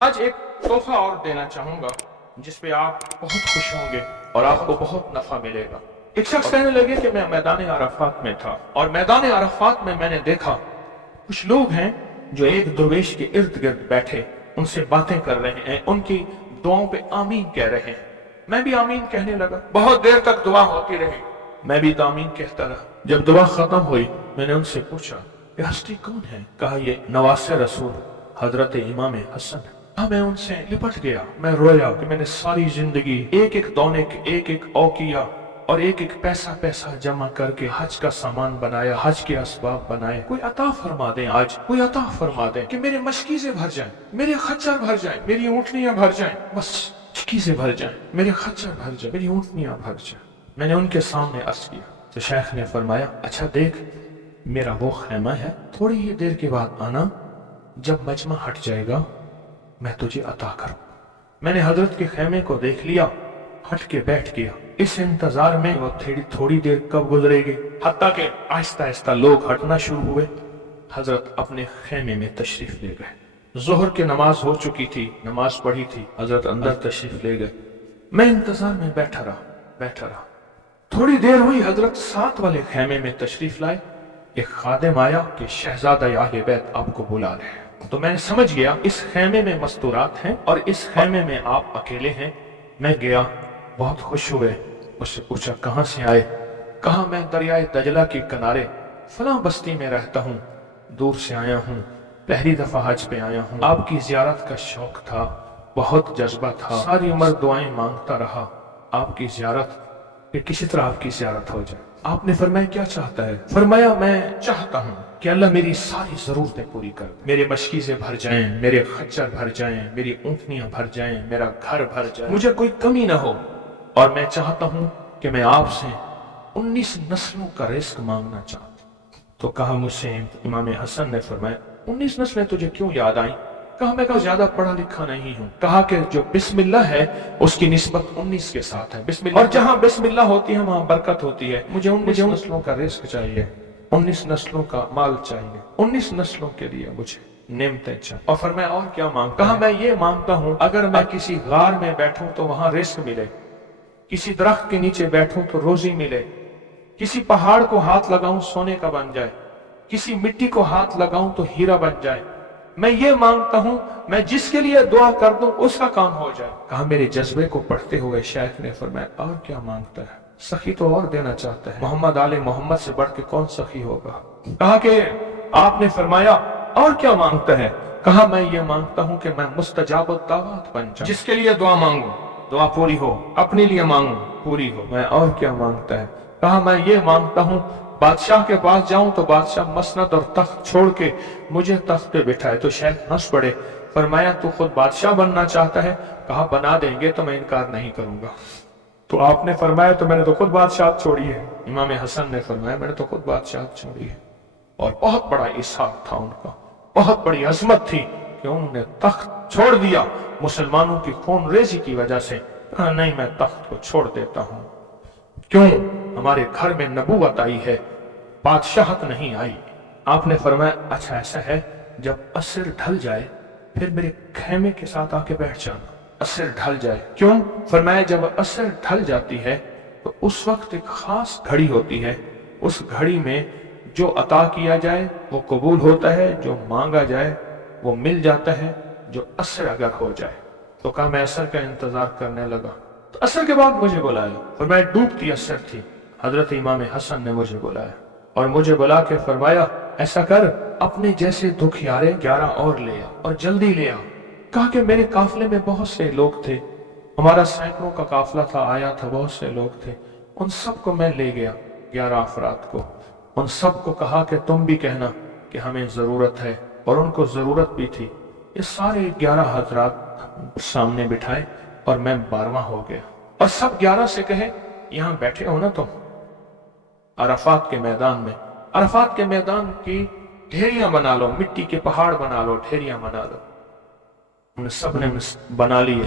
آج ایک تحفہ اور دینا چاہوں گا جس پہ آپ بہت خوش ہوں گے اور آپ کو بہت نفع ملے گا۔ ایک شخص کہنے لگے کہ میں میدان عرفات میں تھا اور میدان عرفات میں نے دیکھا کچھ لوگ ہیں جو ایک درویش کے ارد گرد بیٹھے ان سے باتیں کر رہے ہیں، ان کی دعاؤں پہ آمین کہہ رہے ہیں۔ میں بھی آمین کہنے لگا، بہت دیر تک دعا ہوتی رہی، میں بھی آمین کہتا رہا۔ جب دعا ختم ہوئی میں نے ان سے پوچھا یہ ہستی کون ہے؟ کہا یہ نواسہ رسول حضرت امام حسن ہے۔ میں ان سے لپٹ گیا، میں رویا کہ میں نے ساری زندگی ایک ایک دونے کے ایک ایک اوقیہ اور ایک ایک پیسہ جمع کر کے حج کا سامان بنایا، حج کے اسباب بنائے۔ کوئی عطا فرما دیں، آج کوئی عطا فرما دیں کہ میرے مشکیزیں بھر جائیں، میرے خچر بھر جائیں، میری اونٹنیاں بھر جائیں، بس مشکیزیں بھر جائیں، میرے خچر بھر جائیں، میری اونٹنیاں بھر جائیں۔ میں نے ان کے سامنے عرض کیا تو شیخ نے فرمایا اچھا دیکھ میرا وہ خیمہ ہے، تھوڑی ہی دیر کے بعد آنا، جب مجمع ہٹ جائے گا میں تجھے عطا کروں۔ میں نے حضرت کے خیمے کو دیکھ لیا، ہٹ کے بیٹھ گیا، اس انتظار میں وہ تھوڑی دیر کب گزرے گی، حتیٰ کہ آہستہ آہستہ لوگ ہٹنا شروع ہوئے۔ حضرت اپنے خیمے میں تشریف لے گئے۔ ظہر کی نماز ہو چکی تھی، نماز پڑھی تھی، حضرت اندر تشریف لے گئے۔ میں انتظار میں بیٹھا رہا۔ تھوڑی دیر ہوئی، حضرت ساتھ والے خیمے میں تشریف لائے۔ ایک خادم آیا کہ شہزادہ اہل بیت آپ کو بلا رہے ہیں۔ تو میں سمجھ گیا اس خیمے میں مستورات ہیں اور اس خیمے میں آپ اکیلے ہیں۔ میں گیا، بہت خوش ہوئے، اس سے پوچھا کہاں سے آئے؟ کہا میں دریائے دجلہ کے کنارے فلاں بستی میں رہتا ہوں، دور سے آیا ہوں، پہلی دفعہ حج پہ آیا ہوں۔ آپ کی زیارت کا شوق تھا، بہت جذبہ تھا، ساری عمر دعائیں مانگتا رہا آپ کی زیارت، کہ کسی طرح آپ کی زیارت ہو جائے۔ آپ نے فرمایا کیا چاہتا ہے؟ فرمایا میں چاہتا ہوں کہ اللہ میری ساری ضرورتیں پوری کر دے، میرے مشکیزیں بھر جائیں، میرے خچر بھر جائیں، میری اونٹنیاں بھر جائیں، میرا گھر بھر جائے، مجھے کوئی کمی نہ ہو، اور میں چاہتا ہوں کہ میں آپ سے 19 نسلوں کا رزق مانگنا چاہتا ہوں۔ تو کہا مجھ سے امام حسن نے فرمایا 19 نسلیں تجھے کیوں یاد آئیں؟ کہا میں زیادہ پڑھا لکھا نہیں ہوں۔ کہا کہ جو بسم اللہ ہے اس کی نسبت 19 کے ساتھ ہے، بسم اللہ، اور جہاں بسم اللہ ہوتی ہے وہاں برکت ہوتی ہے۔ مجھے 19 نسلوں کا رزق چاہیے، 19 نسلوں کا مال چاہیے، 19 نسلوں کے لیے مجھے نعمتیں چاہیے۔ اور فرمایا اور کیا مانگتا؟ کہا میں یہ مانگتا ہوں اگر میں کسی غار میں بیٹھوں تو وہاں رزق ملے، کسی درخت کے نیچے بیٹھوں تو روزی ملے، کسی پہاڑ کو ہاتھ لگاؤں سونے کا بن جائے، کسی مٹی کو ہاتھ لگاؤں تو ہیرا بن جائے۔ میں یہ مانگتا ہوں میں جس کے لیے دعا کر دوں اس کا کام ہو جائے۔ کہا میرے جذبے کو پڑھتے ہوئے شیخ نے فرمایا اور کیا مانگتا ہے؟ سخی تو اور دینا چاہتا ہے، محمد آل محمد سے بڑھ کے کون سخی ہوگا؟ کہا کہ آپ نے فرمایا اور کیا مانگتا ہے؟ کہا میں یہ مانگتا ہوں کہ میں مستجاب الدعوات بن جاؤں، جس کے لیے دعا مانگوں دعا پوری ہو، اپنے لیے مانگوں پوری ہو۔ میں اور کیا مانگتا ہے؟ کہا میں یہ مانگتا ہوں بادشاہ کے پاس جاؤں تو بادشاہ مسند اور تخت چھوڑ کے مجھے تخت پہ بٹھائے۔ تو شیخ ہنس پڑے، فرمایا تو خود بادشاہ بننا چاہتا ہے؟ کہا بنا دیں گے تو میں انکار نہیں کروں گا۔ تو آپ نے فرمایا تو میں نے تو خود بادشاہت چھوڑی ہے۔ امام حسن نے فرمایا میں نے تو خود بادشاہت چھوڑی ہے۔ اور بہت بڑا اسحاق تھا ان کا، بہت بڑی عظمت تھی کہ انہوں نے تخت چھوڑ دیا مسلمانوں کی خون ریزی کی وجہ سے۔ کہا نہیں میں تخت کو چھوڑ دیتا ہوں، کیوں؟ ہمارے گھر میں نبوت آئی ہے، بادشاہت نہیں آئی۔ آپ نے فرمایا اچھا ایسا ہے، جب عصر ڈھل جائے پھر میرے خیمے کے ساتھ آ کے بیٹھ جانا۔ عصر ڈھل جائے کیوں؟ فرمایا جب عصر ڈھل جاتی ہے تو اس وقت ایک خاص گھڑی ہوتی ہے، اس گھڑی میں جو عطا کیا جائے وہ قبول ہوتا ہے، جو مانگا جائے وہ مل جاتا ہے، جو عصر اگر ہو جائے۔ تو کہا میں عصر کا انتظار کرنے لگا، تو عصر کے بعد مجھے بلایا، فرمایا ڈوبتی عصر تھی، حضرت امام حسن نے مجھے بلایا اور مجھے بلا کے فرمایا ایسا کر اپنے جیسے دکھیارے 11 اور لے آ اور جلدی لے آ۔ کہا کہ میرے قافلے میں بہت سے لوگ تھے، ہمارا سینکڑوں کا قافلہ تھا، آیا تھا، بہت سے لوگ تھے، ان سب کو میں لے گیا، 11 افراد کو، ان سب کو کہا کہ تم بھی کہنا کہ ہمیں ضرورت ہے، اور ان کو ضرورت بھی تھی۔ یہ سارے 11 حضرات سامنے بٹھائے اور میں 12واں ہو گیا، اور سب 11 سے کہے یہاں بیٹھے ہو نا تم عرفات کے میدان میں، عرفات کے میدان کی ڈھیریاں بنا لو، مٹی کے پہاڑ بنا لو، ڈھیریاں بنا لو۔ انہیں سب نے بنا لیے،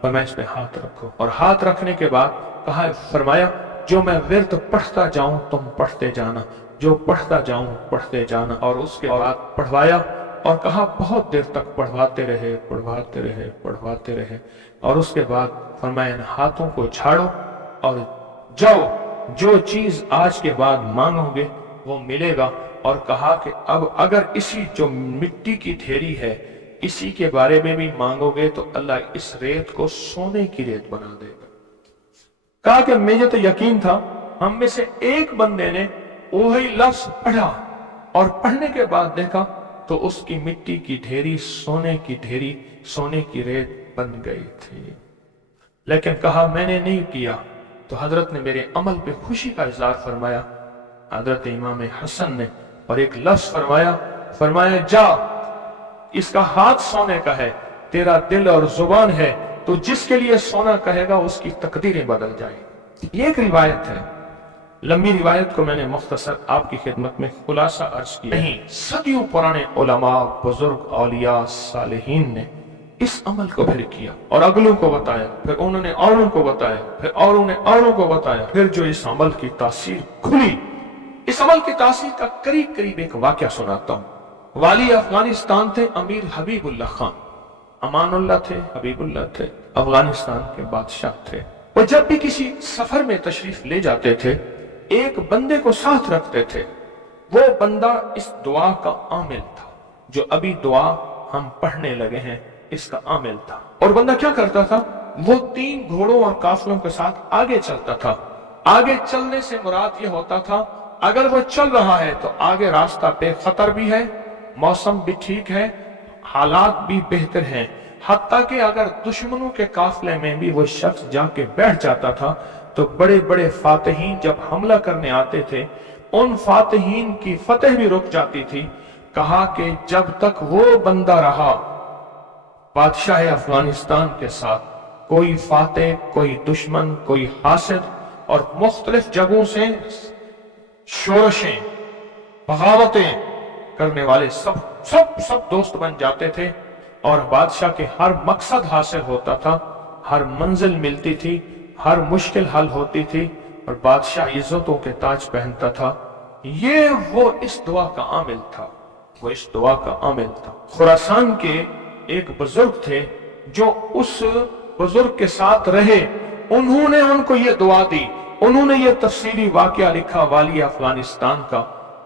اور میں اس پہ ہاتھ رکھو، اور ہاتھ رکھنے کے بعد کہا فرمایا جو میں ورد پڑھتا جاؤں تم پڑھتے جانا، جو پڑھتا جاؤں پڑھتے جانا، اور اس کے بعد پڑھوایا اور کہا بہت دیر تک پڑھواتے رہے پڑھواتے رہے پڑھواتے رہے، اور اس کے بعد فرمایا ان ہاتھوں کو جھاڑو اور جاؤ، جو چیز آج کے بعد مانگو گے وہ ملے گا، اور کہا کہ اب اگر اسی جو مٹی کی ڈھیری ہے اسی کے بارے میں بھی مانگو گے تو اللہ اس ریت کو سونے کی ریت بنا دے گا۔ کہا کہ مجھے تو یقین تھا، ہم میں سے ایک بندے نے وہی لفظ پڑھا اور پڑھنے کے بعد دیکھا تو اس کی مٹی کی ڈھیری سونے کی ڈھیری، سونے کی ریت بن گئی تھی۔ لیکن کہا میں نے نہیں کیا، تو حضرت نے میرے عمل پہ خوشی کا اظہار فرمایا، حضرت امام حسن نے، اور ایک لفظ فرمایا جا، اس کا ہاتھ سونے کا ہے، تیرا دل اور زبان ہے، تو جس کے لیے سونا کہے گا اس کی تقدیریں بدل جائیں۔ یہ ایک روایت ہے، لمبی روایت کو میں نے مختصر آپ کی خدمت میں خلاصہ عرض کیا۔ نہیں، صدیوں پرانے علماء، بزرگ، اولیاء، صالحین نے اس عمل کو پھر کیا اور اگلوں کو بتایا، پھر انہوں نے اوروں کو بتایا، پھر اوروں نے اوروں کو بتایا، پھر جو اس عمل کی تاثیر کھلی، اس عمل کی تاثیر کا قریب ایک واقعہ سناتا ہوں۔ والی افغانستان تھے امیر حبیب اللہ خان، امان اللہ تھے، حبیب اللہ تھے، افغانستان کے بادشاہ تھے۔ وہ جب بھی کسی سفر میں تشریف لے جاتے تھے ایک بندے کو ساتھ رکھتے تھے، وہ بندہ اس دعا کا عامل تھا، جو ابھی دعا ہم پڑھنے لگے ہیں اس کا عامل تھا۔ اور بندہ کیا کرتا تھا، وہ 3 گھوڑوں اور قافلوں کے ساتھ آگے چلتا تھا۔ آگے چلنے سے مراد یہ ہوتا تھا اگر وہ چل رہا ہے تو آگے راستہ بے خطر بھی ہے، موسم بھی ٹھیک ہے، حالات بھی بہتر ہیں، حتیٰ کہ اگر دشمنوں کے قافلے میں بھی وہ شخص جا کے بیٹھ جاتا تھا تو بڑے بڑے فاتحین جب حملہ کرنے آتے تھے ان فاتحین کی فتح بھی رک جاتی تھی۔ کہا کہ جب تک وہ بندہ رہا بادشاہ افغانستان کے ساتھ، کوئی فاتح، کوئی دشمن، کوئی حاسد اور مختلف جگہوں سے شورشیں، بغاوتیں کرنے والے سب دوست بن جاتے تھے، اور بادشاہ کے ہر مقصد حاصل ہوتا تھا، ہر منزل ملتی تھی، ہر مشکل حل ہوتی تھی، اور بادشاہ عزتوں کے تاج پہنتا تھا۔ یہ وہ اس دعا کا عامل تھا، وہ اس دعا کا عامل تھا۔ خراسان کے ایک بزرگ تھے جو اس بزرگ کے ساتھ رہے، انہوں نے ان کو یہ دعا دی، انہوں نے یہ تفصیلی واقعہ لکھا، والی افغانستان کا،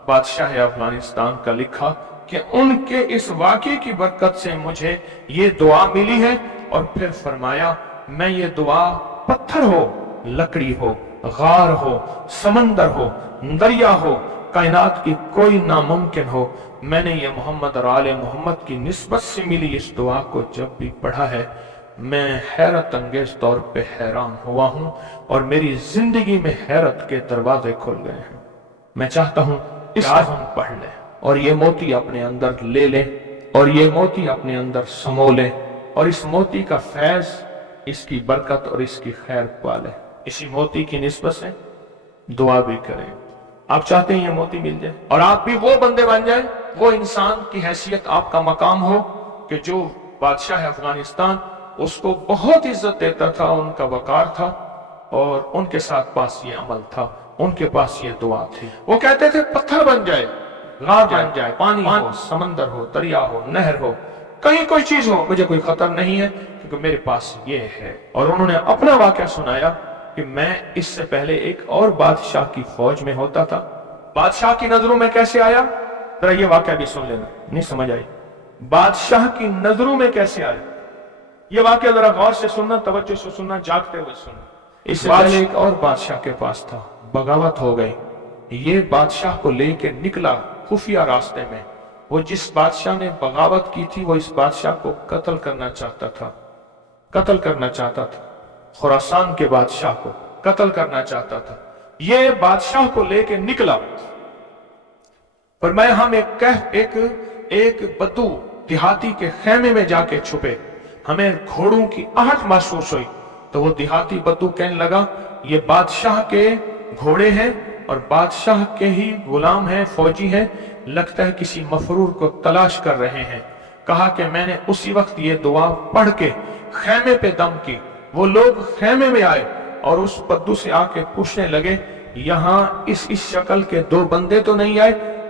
بادشاہ افغانستان کا لکھا کہ ان کے اس واقعے کی برکت سے مجھے یہ دعا ملی ہے۔ اور پھر فرمایا میں یہ دعا پتھر ہو، لکڑی ہو، غار ہو، سمندر ہو، دریا ہو، کائنات کی کوئی ناممکن ہو، میں نے یہ محمد اور آل محمد کی نسبت سے ملی اس دعا کو جب بھی پڑھا ہے میں حیرت انگیز طور پہ حیران ہوا ہوں، اور میری زندگی میں حیرت کے دروازے کھل گئے ہیں۔ میں چاہتا ہوں اس کو ہم پڑھ لیں اور یہ موتی اپنے اندر لے لیں، اور یہ موتی اپنے اندر سمو لیں، اور اس موتی کا فیض، اس کی برکت اور اس کی خیر پالیں۔ اسی موتی کی نسبت سے دعا بھی کریں۔ آپ چاہتے ہیں یہ موتی مل جائے اور آپ بھی وہ بندے بن جائیں، وہ انسان کی حیثیت آپ کا مقام ہو کہ جو بادشاہ افغانستان اس کو بہت عزت دیتا تھا، ان کا وقار تھا، اور ان کے ساتھ پاس یہ عمل تھا، ان کے پاس یہ دعا تھی۔ وہ کہتے تھے پتھر بن جائے، غار بن جائے، پانی ہو، سمندر ہو، دریا ہو، نہر ہو، کہیں کوئی چیز ہو، مجھے کوئی خطر نہیں ہے کیونکہ میرے پاس یہ ہے۔ اور انہوں نے اپنا واقعہ سنایا کہ میں اس سے پہلے ایک اور بادشاہ کی فوج میں ہوتا تھا، بادشاہ کی نظروں میں کیسے آیا، ذرا یہ واقعہ بھی سن لینا، نہیں سمجھ آئی، بادشاہ کی نظروں میں کیسے آیا، یہ واقعہ ذرا غور سے سننا، توجہ سے سننا، جاگتے ہوئے سننا۔ اس سے پہلے ایک اور بادشاہ کے پاس تھا، بغاوت ہو گئی، یہ بادشاہ کو لے کے نکلا خفیہ راستے میں، وہ جس بادشاہ نے بغاوت کی تھی وہ اس بادشاہ کو قتل کرنا چاہتا تھا، قتل کرنا چاہتا تھا، خراسان کے بادشاہ کو قتل کرنا چاہتا تھا۔ یہ بادشاہ کو لے کے نکلا، فرمایا ہم ایک بدو دیہاتی کے خیمے میں جا کے چھپے، ہمیں گھوڑوں کی آہٹ محسوس ہوئی، تو وہ دیہاتی بدو کہنے لگا یہ بادشاہ کے گھوڑے ہیں اور بادشاہ کے ہی غلام ہیں، فوجی ہیں، لگتا ہے کسی مفرور کو تلاش کر رہے ہیں۔ کہا کہ میں نے اسی وقت یہ دعا پڑھ کے خیمے پہ دم کی، وہ لوگ خیمے میں آئے اور اس بدو سے آ کے پوچھنے لگے یہاں اس شکل کے 2 بندے تو نہیں آئے؟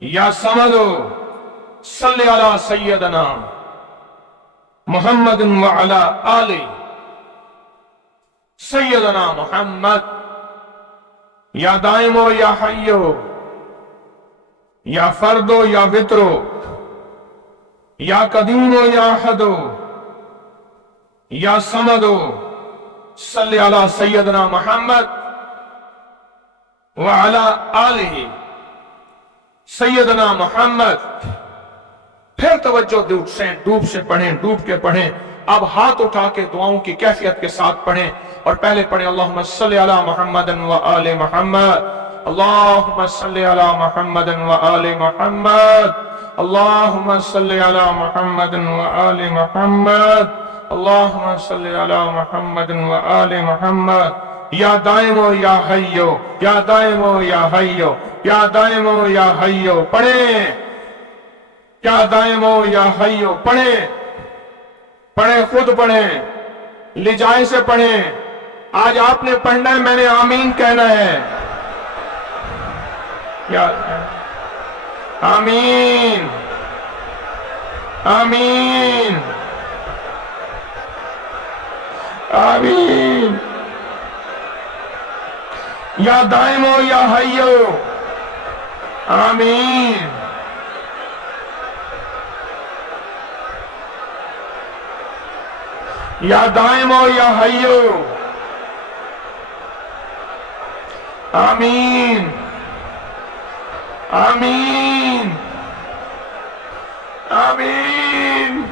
یا سمدو صلی علی سیدنا محمد وعلی آل سیدنا محمد یا دائمو یا حیو یا فردو یا وطرو یا قدیمو یا احدو یا سمدو صلی علی سیدنا محمد وعلی آلہ سیدنا محمد. پھر توجہ ڈوب سے پڑھیں، ڈوب کے پڑھیں. اب ہاتھ اٹھا کے دعاؤں کی کیفیت کے ساتھ پڑھیں اور پہلے پڑھیں اللہم صلی علی محمد وآل محمد، اللہم صلی علی محمد وآل محمد، اللہم صلی علی محمد وآل محمد، اللہم صلی علی محمد وآل محمد. یا دائمو یا حیو، یا دائمو یا حیو، یا دائمو یا حیو پڑھیں. یا دائمو یا حیو پڑھیں، پڑھیں، خود پڑھیں، لجائے سے پڑھیں. آج آپ نے پڑھنا ہے، میں نے آمین کہنا ہے. یا آمین آمین آمین. یا دائمو یا حیو آمین. یا دائمو یا حیو آمین آمین آمین.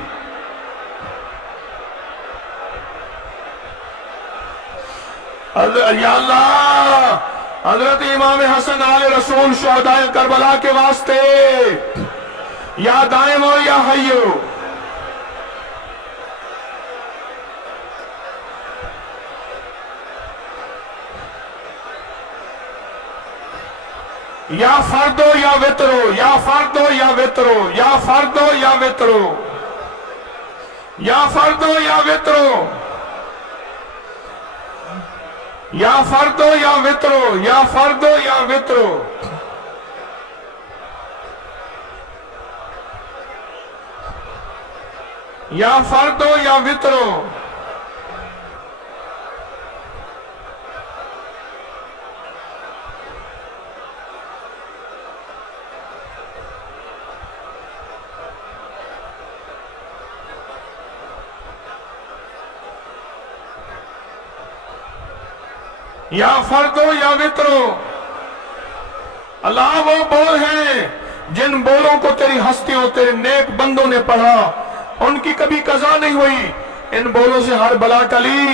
یا اللہ، حضرت امام حسن آل رسول شہداء کربلا کے واسطے یا دائمو یا حیو. یا فردو یا وطرو، یا فردو یا وطرو، یا فردو یا وطرو، یا فردو یا وطرو، یا فردو یا وطرو، یا فردو یا وطرو. یا فردو یا وطرو. یا فردو یا وطرو. اللہ وہ بول ہیں جن بولوں کو تیری ہستیوں، تیرے نیک بندوں نے پڑھا، ان کی کبھی قضا نہیں ہوئی. ان بولوں سے ہر بلا ٹلی،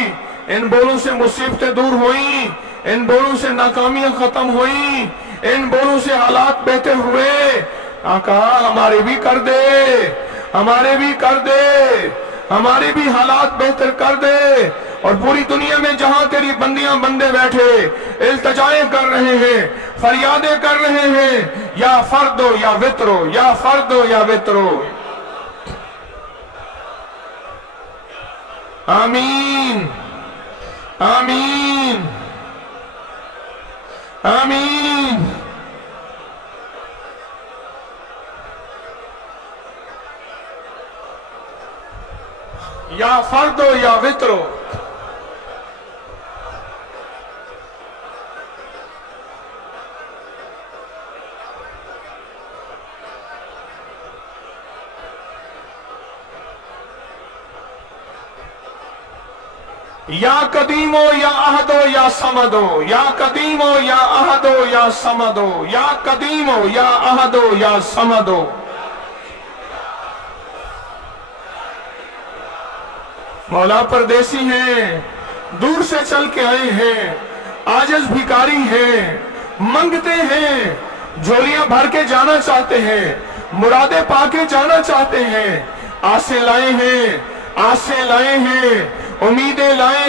ان بولوں سے مصیبتیں دور ہوئیں، ان بولوں سے ناکامیاں ختم ہوئیں، ان بولوں سے حالات بہتر ہوئے. آقا ہمارے بھی کر دے، ہمارے بھی کر دے، ہمارے بھی حالات بہتر کر دے. اور پوری دنیا میں جہاں تیری بندیاں بندے بیٹھے التجائیں کر رہے ہیں، فریادیں کر رہے ہیں، یا فردو یا وطرو، یا فردو یا وطرو. آمین آمین آمین. یا فردو یا وطرو. یا قدیمو یا احدو یا سمدو، یا قدیمو یا احدو یا سمدو، یا قدیمو یا احدو یا سمدو. مولا پردیسی ہیں، دور سے چل کے آئے ہیں، عاجز بھکاری ہیں، منگتے ہیں، جھولیاں بھر کے جانا چاہتے ہیں، مرادیں پا کے جانا چاہتے ہیں. آسیں لائے ہیں، آسیں لائے ہیں، امیدیں لائے